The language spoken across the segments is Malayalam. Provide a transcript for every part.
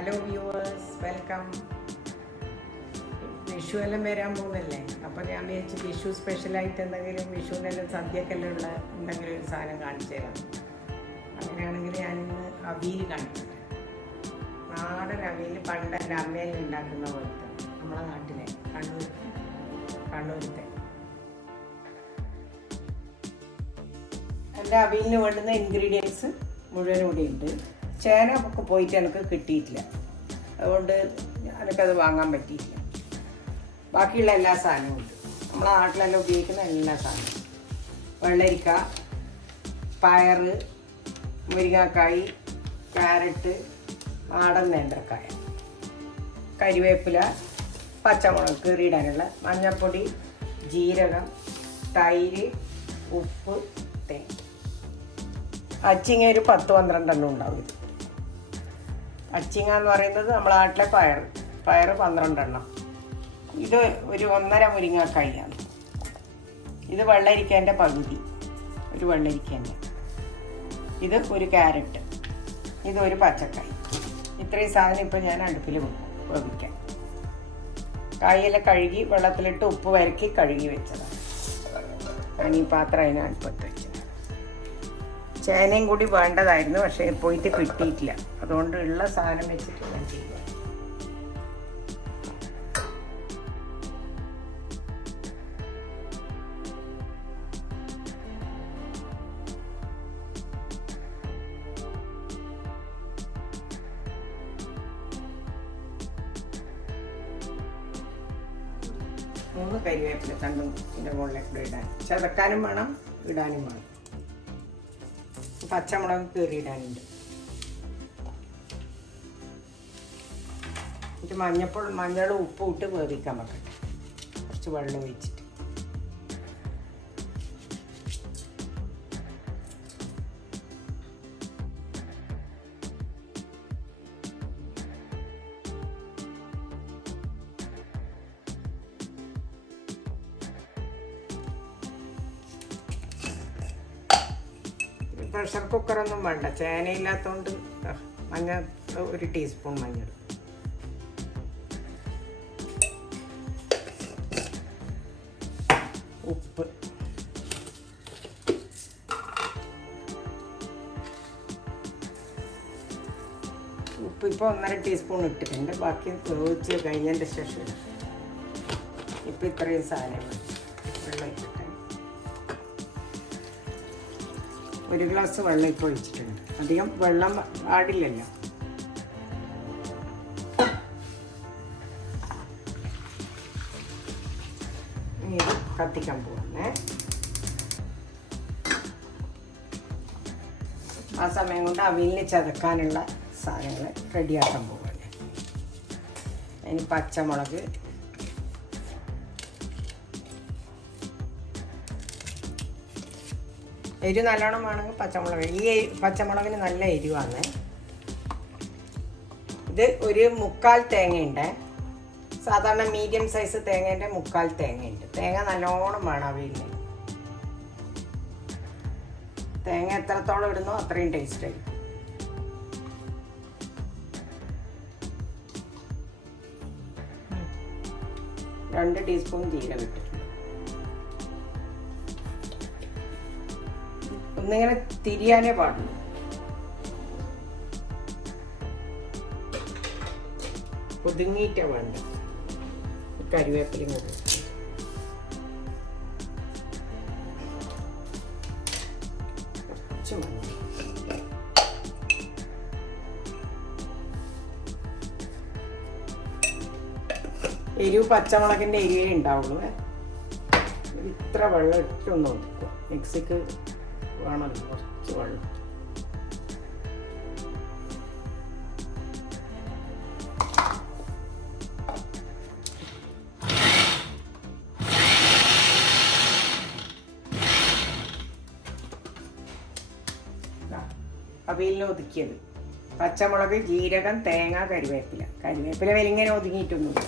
Hello viewers, welcome. വിഷു എല്ലാം വരാൻ പോകുന്നല്ലേ, അപ്പോൾ ഞാൻ വിചാരിച്ചു വിഷു സ്പെഷ്യലായിട്ട് എന്തെങ്കിലും വിഷുവിനെല്ലാം സദ്യക്കെല്ലാം ഉള്ള എന്തെങ്കിലും ഒരു സാധനം കാണിച്ചു തരാം. അങ്ങനെയാണെങ്കിൽ ഞാനിന്ന് അവിയൽ കാണിച്ചു തരാം. നാടൻ അവിയൽ പണ്ട് എൻ്റെ അമ്മയിൽ ഉണ്ടാക്കുന്ന പോലത്തെ, നമ്മളെ നാട്ടിലെ കണ്ണൂരത്തെ. എൻ്റെ അവിയലിന് വേണ്ടുന്ന ഇൻഗ്രീഡിയൻസ് മുഴുവനും കൂടി ഉണ്ട്. ചേന ഒക്കെ പോയിട്ട് എനിക്ക് കിട്ടിയിട്ടില്ല, അതുകൊണ്ട് എനിക്കത് വാങ്ങാൻ പറ്റിയിട്ടില്ല. ബാക്കിയുള്ള എല്ലാ സാധനവും ഉണ്ട്, നമ്മളെ നാട്ടിലെല്ലാം ഉപയോഗിക്കുന്ന എല്ലാ സാധനവും. വെള്ളരിക്ക, പയർ, മുരിങ്ങാക്കായി, ക്യാരറ്റ്, നാടൻ നേന്ത്രക്കായ, കരിവേപ്പില, പച്ചമുളക് കീറിയിടാനുള്ള, മഞ്ഞൾപ്പൊടി, ജീരകം, തൈര്, ഉപ്പ്, തേങ്ങ. അച്ചിങ്ങ ഒരു 10-12 എണ്ണം ഉണ്ടാവും. ഇത് അച്ചിങ്ങ എന്ന് പറയുന്നത് നമ്മളെ നാട്ടിലെ പയർ 12 എണ്ണം. ഇത് ഒരു 1.5 മുരിങ്ങാക്കായാണ്. ഇത് വെള്ളരിക്കേൻ്റെ പകുതി, ഒരു വെള്ളരിക്കേൻ്റെ. ഇത് ഒരു ക്യാരറ്റ്, ഇതൊരു പച്ചക്കായി. ഇത്രയും സാധനം ഇപ്പോൾ ഞാൻ അടുപ്പിൽ വേവിക്കാം. കായെല്ലാം കഴുകി വെള്ളത്തിലിട്ട് ഉപ്പ് വരക്കി കഴുകി വെച്ചതാണ്. ഞാൻ ഈ പാത്രം അതിന് അടുപ്പത്ത് വെച്ചത്. ചേനയും കൂടി വേണ്ടതായിരുന്നു, പക്ഷേ പോയിട്ട് കിട്ടിയിട്ടില്ല, അതുകൊണ്ട് ഉള്ള സാധനം വെച്ചിട്ട് ഞാൻ ചെയ്യുക. മൂന്ന് കരിവേപ്പില തണ്ടും ഇതിൻ്റെ മുകളിലേക്ക് ഇടാൻ, ചതക്കാനും വേണം, ഇടാനും വേണം. പച്ചമുളക് കീറിയിടാനുണ്ട്. ഇത് മഞ്ഞളും ഉപ്പും ഇട്ട് വേവിക്കാൻ വെക്കട്ടെ, കുറച്ച് വെള്ളം ഒഴിച്ചിട്ട്. പ്രഷർ കുക്കറൊന്നും വേണ്ട, ചേനയില്ലാത്തതുകൊണ്ട് മഞ്ഞൾ 1 ടീസ്പൂൺ മഞ്ഞൾ, ഉപ്പ്, ഇപ്പോൾ 1.5 ടീസ്പൂൺ ഇട്ടിട്ടുണ്ട്. ബാക്കി വേവിച്ച് കഴിഞ്ഞതിൻ്റെ ശേഷം ഇപ്പം ഇത്രയും സാധനങ്ങൾ വെള്ളം ഇട്ടിട്ട് 1 ഗ്ലാസ് വെള്ളം ഇപ്പോൾ ഒഴിച്ചിട്ടുണ്ട്. അധികം വെള്ളം പാടില്ലല്ലോ. ഇത് കത്തിക്കാൻ പോകുന്നേ. ആ സമയം കൊണ്ട് അവിയലിന് ചതക്കാനുള്ള സാധനങ്ങൾ റെഡിയാക്കാൻ പോകുന്നത്. അതിന് പച്ചമുളക്, എരിവ് നല്ലോണം വേണമെങ്കിൽ പച്ചമുളക്. ഈ പച്ചമുളകിന് നല്ല എരിവാണ്. ഇത് ഒരു 1/4 തേങ്ങയുണ്ട്. സാധാരണ മീഡിയം സൈസ് തേങ്ങേൻ്റെ 1/4 തേങ്ങയുണ്ട്. തേങ്ങ നല്ലോണം വേണം അവിയലിന്. തേങ്ങ എത്രത്തോളം ഇടുന്നോ അത്രയും ടേസ്റ്റ് ആയിരിക്കും. രണ്ട് ടീസ്പൂൺ ജീരകം ഇട്ടിട്ടുണ്ട്. ഒന്നിങ്ങനെ തിരിയാനേ പാടുള്ളൂ. ഒതുങ്ങിയിട്ട വേണ്ട. കരിവേപ്പിലയും കൂടെ കുറച്ച് മതി. എരിവ് പച്ചമുളകിൻ്റെ എരിവേ ഉണ്ടാവുള്ളൂ. ഇത്ര വെള്ളം ഇട്ടൊന്ന് ഒതുക്കുക. മിക്സിക്ക് വേണമല്ലോ കുറച്ച് വെള്ളം. അവിയലിന് ഒതുക്കിയത് പച്ചമുളക്, ജീരകം, തേങ്ങ, കരിവേപ്പില വലിങ്ങനെ ഒതുങ്ങിയിട്ടൊന്നുമില്ല.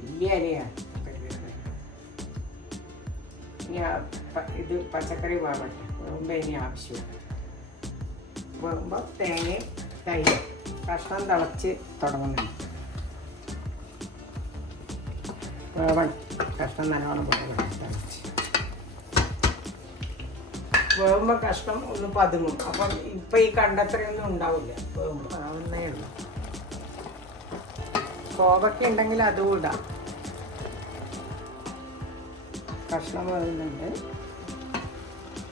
വലിയ ഇലയാണ് കരിവേപ്പില. ഇനി ഇത് പച്ചക്കറി പാവട്ടെ, മുമ്പേ ഇനി ആവശ്യമില്ല. വേകുമ്പോൾ തേങ്ങയും തൈര് കഷ്ണം തിളച്ച് തുടങ്ങുന്നുണ്ട്. വേവണം, കഷ്ണം നല്ലോണം തിളച്ച് വേകുമ്പോൾ കഷ്ണം ഒന്ന് പതുങ്ങും. അപ്പം ഇപ്പം ഈ കണ്ടത്രയൊന്നും ഉണ്ടാവില്ല വേകുമ്പോൾ, അതൊന്നേ ഉള്ളൂ. കോവക്ക ഉണ്ടെങ്കിൽ അതും ഇടാം. കഷ്ണം വേകുന്നുണ്ട്,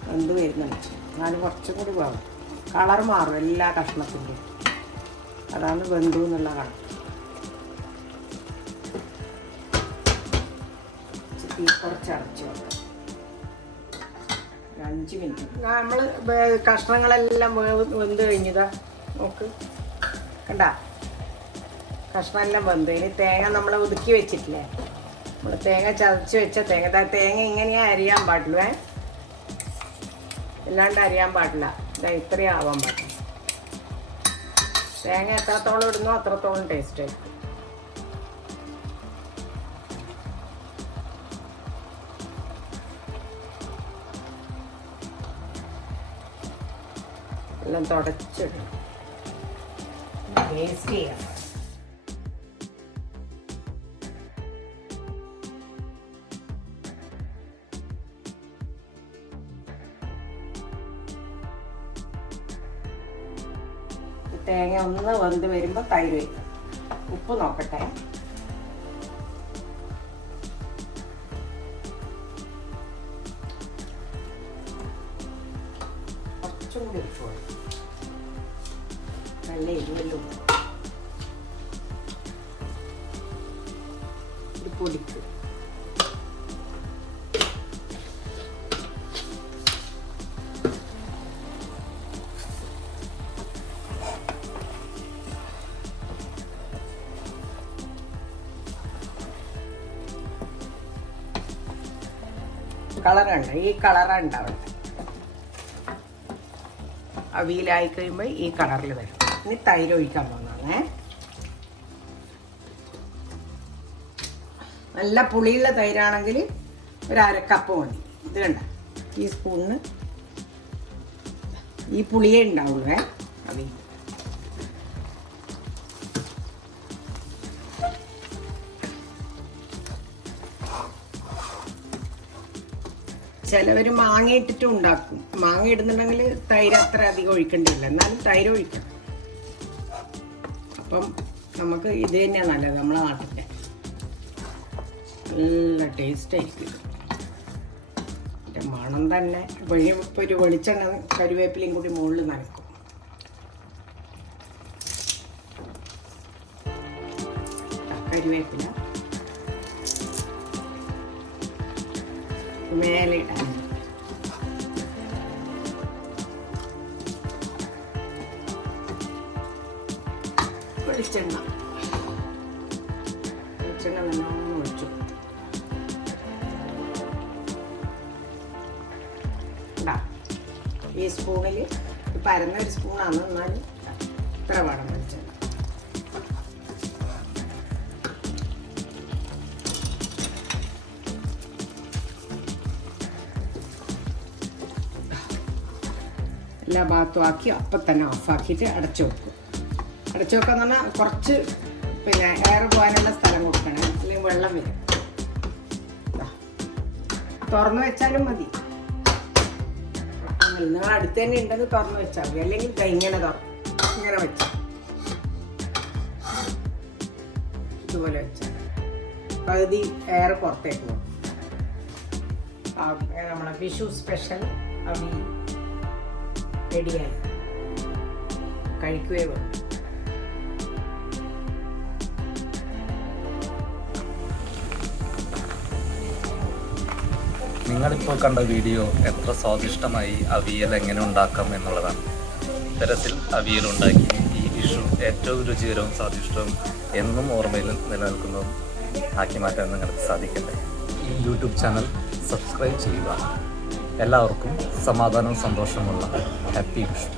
വെന്ത് വരുന്നുണ്ട്. എന്നാലും കുറച്ചും കൂടി വേണം. കളർ മാറും എല്ലാ കഷ്ണത്തിൻ്റെയും, അതാണ് വെന്തു എന്നുള്ള കണക്ക്. തീ കുറച്ച് അടച്ചു വെക്കാം. 5 മിനിറ്റ്. നമ്മൾ കഷ്ണങ്ങളെല്ലാം വെന്ത് കഴിഞ്ഞതാ, നോക്ക് കണ്ട, കഷ്ണമെല്ലാം വെന്ത്. ഇനി തേങ്ങ നമ്മൾ ഒതുക്കി വെച്ചിട്ടില്ലേ, നമ്മൾ തേങ്ങ ചതച്ച് വെച്ച തേങ്ങ ഇങ്ങനെയാ അരിയാൻ പാടുള്ളൂ. അല്ലാണ്ട് അരിയാൻ പാടില്ല. ഇതാ ഇത്രയും ആവാൻ പാടില്ല. തേങ്ങ എത്രത്തോളം ഇടുന്നോ അത്രത്തോളം ടേസ്റ്റ് ആയിരിക്കും. എല്ലാം തുടച്ചിടണം, ടേസ്റ്റ് ചെയ്യാം. തേങ്ങ ഒന്ന് വെന്ത് വരുമ്പോൾ തൈര് വയ്ക്കും. ഉപ്പ് നോക്കട്ടെ. കുറച്ചും കൂടി ഉപ്പ് വേണം, നല്ല എരിവെല്ലാം ഒരു പൊടിക്ക്. കളറുണ്ട്, ഈ കളറാണ് ഉണ്ടാവുന്നത്. അവിയലായി കഴിയുമ്പോൾ ഈ കളറിൽ വരും. ഇനി തൈര് ഒഴിക്കാൻ പോകുന്നതാണേ. നല്ല പുളിയുള്ള തൈരാണെങ്കിൽ ഒരു 1/2 കപ്പ് മതി. ഇത് കണ്ട, ഈ സ്പൂണിന് ഈ പുളിയേ ഉണ്ടാവുള്ളൂ അവിയൽ. ചിലവർ മാങ്ങ ഇട്ടിട്ടും ഉണ്ടാക്കും. മാങ്ങ ഇടുന്നുണ്ടെങ്കിൽ തൈര് അത്ര അധികം ഒഴിക്കേണ്ടിയില്ല, എന്നാലും തൈര് ഒഴിക്കണം. അപ്പം നമുക്ക് ഇത് തന്നെയാണ് നല്ലത്, നമ്മളെ നാട്ടിൻ്റെ. നല്ല ടേസ്റ്റ് ആയിരിക്കും. എൻ്റെ മണം തന്നെ ഇപ്പോൾ ഒരു വെളിച്ചെണ്ണ കരുവേപ്പിലയും കൂടി മുകളിൽ നനക്കും. കരുവേപ്പില മേലെ ഇടാൻ. വെളിച്ചെണ്ണ നല്ലോണം ഒഴിച്ചു. ഈ സ്പൂണിൽ പരന്നൊരു സ്പൂണാണ്, എന്നാലും ഇത്ര വേണം വെളിച്ചെണ്ണ. എല്ലാ ഭാഗത്തും ആക്കി അപ്പം തന്നെ ഓഫാക്കിയിട്ട് അടച്ചു വെക്കും. അടച്ചു വെക്കാന്ന് പറഞ്ഞാൽ കുറച്ച് എയർ പോകാനുള്ള സ്ഥലം കൊടുക്കണം, അല്ലെങ്കിൽ വെള്ളം വരും. തുറന്നു വെച്ചാലും മതി, നിങ്ങൾ അടുത്ത് തന്നെ ഉണ്ടെങ്കിൽ തുറന്നു വെച്ചാൽ മതി. അല്ലെങ്കിൽ ഇങ്ങനെ ഇങ്ങനെ വെച്ചാൽ ഇതുപോലെ വെച്ചാൽ പകുതി എയർ പുറത്തേക്ക് പോകും. നമ്മളെ വിഷു സ്പെഷ്യൽ അവിയൽ റെഡിയായി, കഴിക്കുകയേ വേണം. നിങ്ങളിപ്പോൾ കണ്ട വീഡിയോ എത്ര സ്വാദിഷ്ടമായി അവിയൽ എങ്ങനെ ഉണ്ടാക്കാം എന്നുള്ളതാണ്. ഇത്തരത്തിൽ അവിയൽ ഉണ്ടാക്കി ഈ വിഷു ഏറ്റവും രുചികരവും സ്വാദിഷ്ടവും എന്നും ഓർമ്മയിൽ നിലനിൽക്കുന്നതും ആക്കി മാറ്റാൻ നിങ്ങൾക്ക് സാധിക്കട്ടെ. ഈ യൂട്യൂബ് ചാനൽ സബ്സ്ക്രൈബ് ചെയ്യുക. എല്ലാവർക്കും സമാധാനവും സന്തോഷമുള്ള ഹാപ്പി വിഷു.